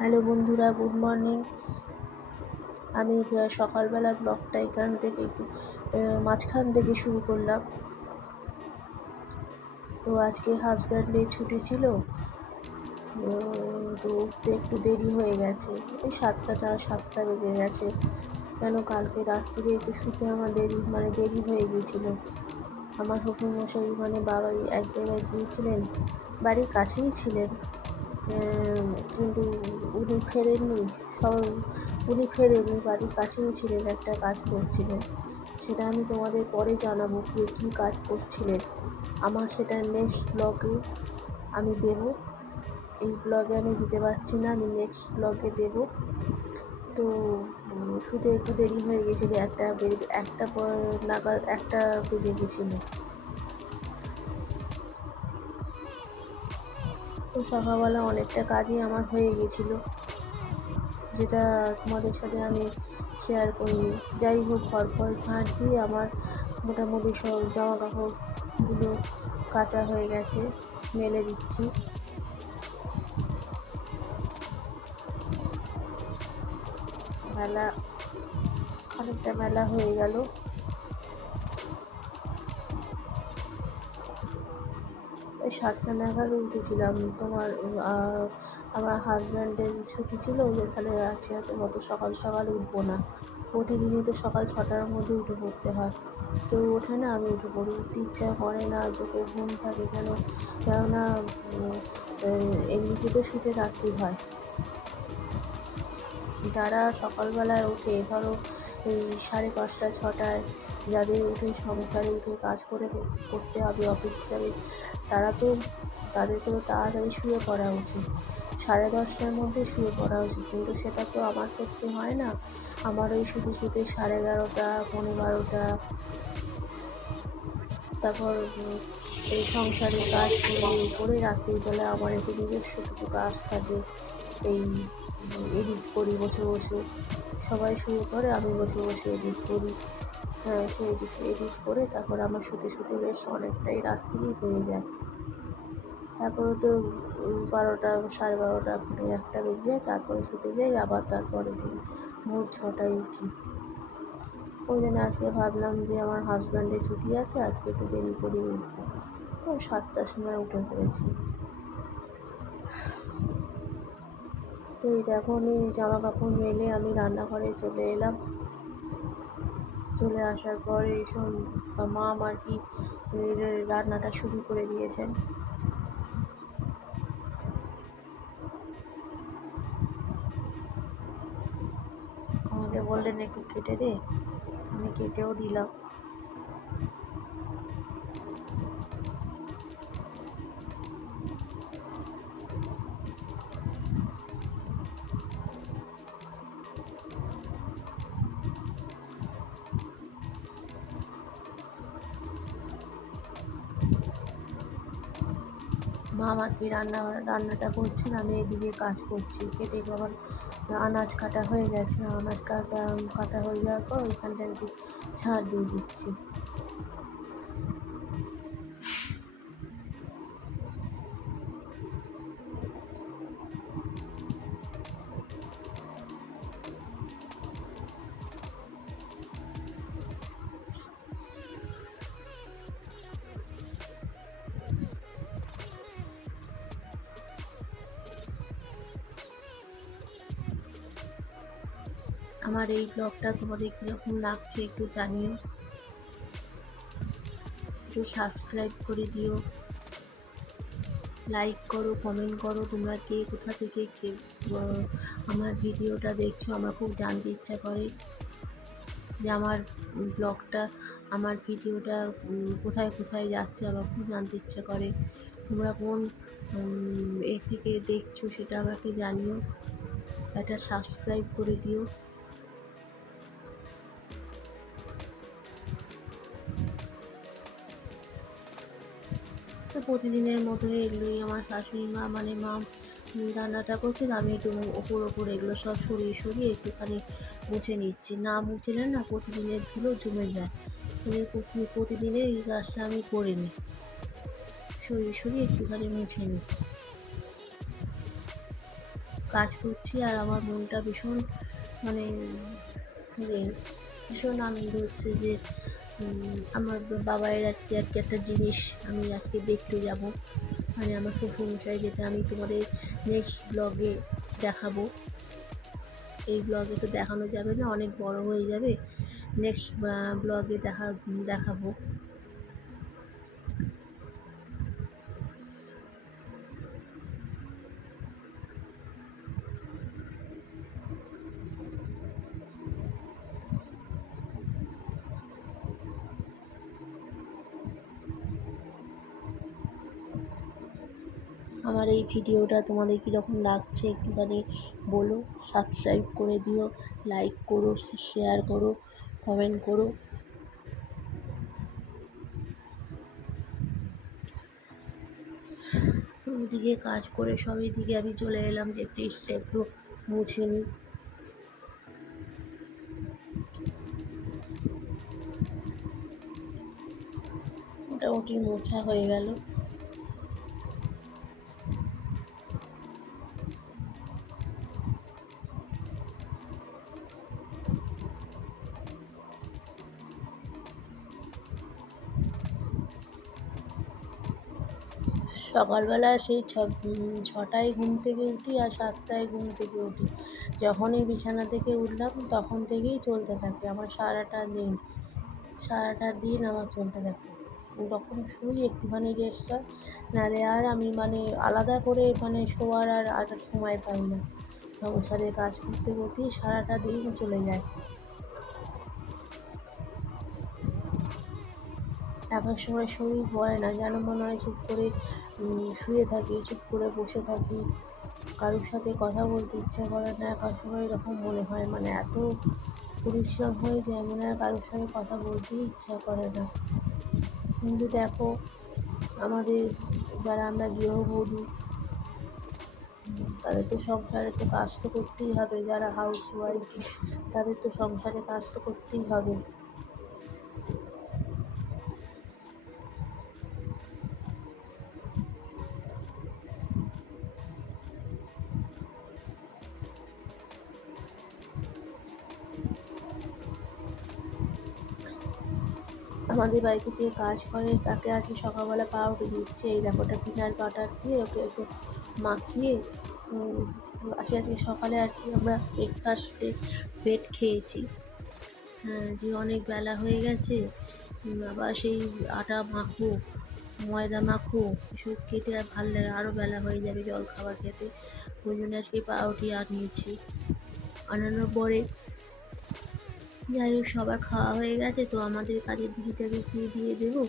Hello বন্ধুরা, good morning. আমি সকালবেলার ব্লগটা এখান থেকে একটু মাঝখান থেকে শুরু করলাম। তো আজকে হাজব্যান্ডের ছুটি ছিল, তো উঠতে একটু দেরি হয়ে গেছে। ওই 7টা বেজে গেছে। কেন কালকে রাত্রিরে একটু শুতে আমার দেরি হয়ে গিয়েছিলো। আমার শ্বশুরমশাই বাবা এক জায়গায় গিয়েছিলেন, বাড়ির কাছেই ছিলেন, কিন্তু উনি ফেরেননি। উনি ফেরেননি, বাড়ির কাছেই ছিলেন, একটা কাজ করছিলেন। সেটা আমি তোমাদের পরে জানাবো কী কাজ করছিলেন। আমার সেটা নেক্সট ব্লগে আমি দেব। এই ব্লগে আমি দিতে পারছি না, আমি নেক্সট ব্লগে দেব। তো শুতে একটু দেরি হয়ে গেছিলো, একটা নাগাদ 1টা বেজে গেছিলো। তো সকালবেলা অনেকটা কাজই আমার হয়ে গেছিলো, যেটা তোমাদের সাথে আমি শেয়ার করিনি। যাই হোক, ঘর ঝাঁট দিয়ে আমার মোটামুটি সব জামা কাপড়গুলো কাচা হয়ে গেছে, মেলে দিচ্ছি। অনেকটা মেলা হয়ে গেল। ওই 7টা নাগাদ উঠেছিলাম। আমার হাজব্যান্ডের ছুটি ছিল, যে তাহলে আজকে অত সকাল সকাল উঠবো না। প্রতিদিনই তো সকাল 6টার মধ্যে উঠে পড়তে হয়। কেউ ওঠে না, আমি উঠে পড়ি। উঠতে ইচ্ছা করে না, চোখে ঘুম থাকে কেননা এমনিতে তো শুতে রাত্রি হয়। যারা সকালবেলায় ওঠে, ধরো এই 5:30 6টায়, যাদের উঠে সংসারে উঠে কাজ করতে হবে, অফিস যাবে, তাদেরকে তো তাড়াতাড়ি শুয়ে পড়া উচিত। 10:30টার মধ্যে শুয়ে পড়া উচিত, কিন্তু সেটা তো আমার ক্ষেত্রে হয় না। আমার ওই শুতে 11:30 12:15, তারপর এই সংসারের কাজ করে রাত্রিবেলা আমার একটু নিজস্ব কিছু কাজ থাকে। এই এডিট করি বসে বসে, সবাই শুয়ে পড়ে, আমি বসে বসে এডিট করি। হ্যাঁ, সেই এডিট করে তারপর আমার শুতে বেশ অনেকটাই রাত্রি হয়ে যায়। তারপরে তো 12টা 12:30 1টা বেজে যায়, তারপরে শুতে যাই। আবার তারপরের দিন ভোর 6টায় উঠি। ওই জন্য আজকে ভাবলাম যে আমার হাজব্যান্ডের ছুটি আছে, আজকে একটু দেরি করে উঠবো। তো 7টার সময় উঠে পড়েছি। তো এই দেখো, আমি জামা কাপড় মেলে আমি রান্নাঘরে চলে এলাম। চলে আসার পরে এইসব মা আমার কি রান্নাটা শুরু করে দিয়েছেন। আমাকে বললেন একটু কেটে দে, আমি কেটেও দিলাম। মা আমার কি রান্নাটা করছেন, আমি এদিকে কাজ করছি। কেটে আবার আনাজ কাটা হয়ে গেছে। আনাজ কাটা হয়ে যাওয়ার পর ওইখানটা একটু ছাড় দিয়ে দিচ্ছি। আমার এই ব্লগটা তোমাদের কীরকম লাগছে একটু জানিও। একটু সাবস্ক্রাইব করে দিও, লাইক করো, কমেন্ট করো। তোমরা কোথা থেকে আমার ভিডিওটা দেখছো, আমার খুব জানতে ইচ্ছা করে যে আমার ব্লগটা, আমার ভিডিওটা কোথায় কোথায় যাচ্ছে, আমার খুব জানতে ইচ্ছা করে। তোমরা কোন এ থেকে দেখছো সেটা আমাকে জানিও, একটা সাবস্ক্রাইব করে দিও। তো প্রতিদিনের মতোই এগুলোই আমার শাশুড়ি মা মা রান্নাটা করছেন, আমি একটু ওপর এগুলো সব সরিয়ে একটুখানি মুছে নিচ্ছি। না মুছলে না প্রতিদিনের ধুলো জমে যায়। প্রতিদিনের এই কাজটা আমি করে নিই, সরিয়ে একটুখানি মুছে নিই। কাজ করছি আর আমার মনটা ভীষণ মানে ভীষণ আনন্দ হচ্ছে যে আমার বাবার আজকে একটা জিনিস আমি আজকে দেখতে যাব, মানে আমার শ্বশুরমশাই, যেটা আমি তোমাদের নেক্সট ব্লগে দেখাবো। এই ব্লগে তো দেখানো যাবে না, অনেক বড় হয়ে যাবে, নেক্সট ব্লগে দেখাবো। আমার এই ভিডিওটা তোমাদের কীরকম লাগছে একটুখানি বলো, সাবস্ক্রাইব করে দিও, লাইক করো, শেয়ার করো, কমেন্ট করো। ওদিকে কাজ করে সবই দিকে আমি চলে এলাম যে ফ্রিজটা একটু মুছে নিই। মোটামুটি মোছা হয়ে গেল। সকালবেলা সেই ছটায় ঘুম থেকে উঠি আর 7টায় ঘুম থেকে উঠি। যখনই বিছানা থেকে উঠলাম তখন থেকেই চলতে থাকে আমার সারাটা দিন আমার চলতে থাকে। তখন শুই, একটুখানি রেস্ট হয়, নাহলে আর আমি মানে আলাদা করে মানে শোয়ার আর সময় পাই না। সংসারের কাজ করতে করতেই সারাটা দিন চলে যায়। এক এক সময় শরীর বলে না, যেন মনে হয় চুপ করে শুয়ে থাকি, চুপ করে বসে থাকি, কারোর সাথে কথা বলতে ইচ্ছা করে না। এক এক সময় এরকম মনে হয়, মানে এত পরিশ্রম হয়ে যায়, মনে হয় কারোর সঙ্গে কথা বলতেই ইচ্ছা করে না। কিন্তু দেখো, আমাদের যারা আমরা গৃহবধূ, তাদের তো সংসারে তো কাজ তো করতেই হবে। যারা হাউস ওয়াইফ, তাদের তো সংসারে কাজ তো করতেই হবে। আমাদের বাড়িতে যে কাজ করে তাকে আজকে সকালবেলা পাউরুটি দিচ্ছে। এই দেখো, ওটা পিনাট বাটার দিয়ে ওকে একটু মাখিয়ে আজকে সকালে আর কি আমরা ব্রেকফাস্টে ব্রেড খেয়েছি। যে অনেক বেলা হয়ে গেছে, আবার সেই আটা মাখো, ময়দা মাখো, এসব খেতে আর ভালো লাগে, আরও বেলা হয়ে যাবে জল খাবার খেতে। ওই জন্য আজকে পাউরুটি আনিয়েছি। আনানোর পরে যাই হোক, সবার খাওয়া হয়ে গেছে, তো আমাদের কাজের দিদিটাকে দিয়ে দেবো।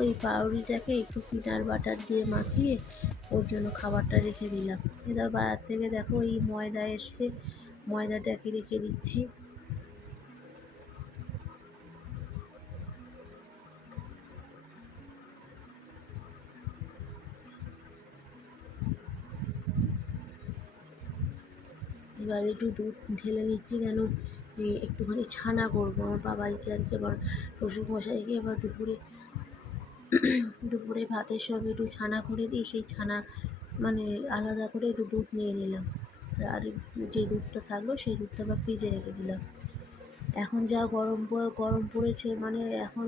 ওই পাউরুটিটাকে একটু পিনাট বাটার দিয়ে মাখিয়ে ওর জন্য খাবারটা রেখে দিলাম। এবার বাজার থেকে দেখো এই ময়দা এসছে, ময়দাটাকে রেখে দিচ্ছি। এবার একটু দুধ ঢেলে নিচ্ছি, কেন একটুখানি ছানা করবো আমার বাবাইকে আর কি, আবার শ্বশুরমশাইকে। এবার দুপুরে ভাতের সঙ্গে একটু ছানা করে দিই, সেই ছানা মানে আলাদা করে একটু দুধ নিয়ে নিলাম, আর যে দুধটা থাকলো সেই দুধটা আবার ফ্রিজে রেখে দিলাম। এখন যা গরম পড়েছে, মানে এখন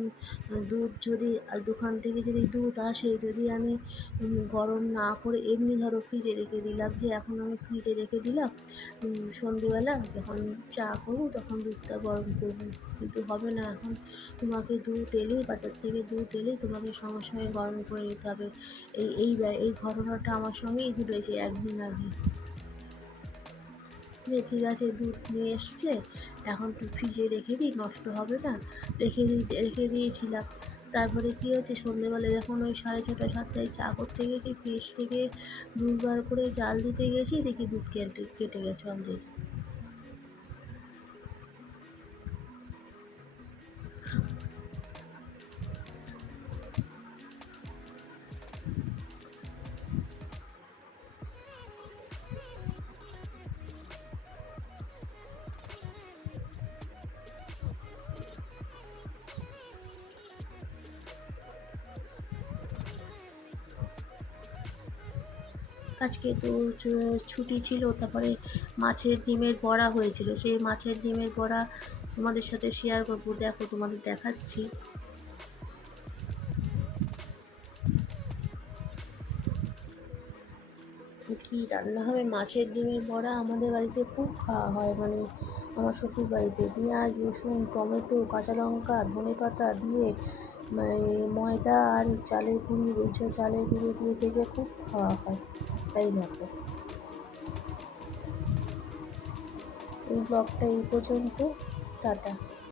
দুধ যদি দোকান থেকে যদি দুধ আসে, যদি আমি গরম না করে এমনি ধরো ফ্রিজে রেখে দিলাম, যে এখন আমি ফ্রিজে রেখে দিলাম, সন্ধেবেলা যখন চা করবো তখন দুধটা গরম করবো, কিন্তু হবে না। এখন তোমাকে দুধ এলেই, বাজার থেকে দুধ এলেই তোমাকে সঙ্গে সঙ্গে গরম করে নিতে হবে। এই ঘটনাটা আমার সঙ্গেই ঘটেছে একদিন আগে। যে ঠিক আছে, দুধ নিয়ে এসছে, এখন তো ফ্রিজে রেখে দিই, নষ্ট হবে না, রেখে দিয়েছিলাম। তারপরে কী হচ্ছে, সন্ধ্যেবেলা যখন ওই 6:30 7টায় চা করতে গেছি, ফ্রিজ থেকে দুধ বার করে জাল দিতে গেছি, দেখি দুধ কেটে গেছে অলরেডি। আজকে তো ছুটি ছিল, তারপরে মাছের ডিমের বড়া হয়েছিল, সেই মাছের ডিমের বড়া তোমাদের সাথে শেয়ার করবো। দেখো তোমাদের দেখাচ্ছি। কি রান্না হবে, মাছের ডিমের বড়া আমাদের বাড়িতে খুব খাওয়া হয়, মানে আমার শ্বশুর বাড়িতে পেঁয়াজ রসুন টমেটো কাঁচা লঙ্কা ধনেপাতা দিয়ে মানে ময়দা আর চালের গুঁড়ো দিয়ে ভেজে খুব খাওয়া হয়। তাই দেখো, এই ব্লগটা এই পর্যন্ত। টাটা।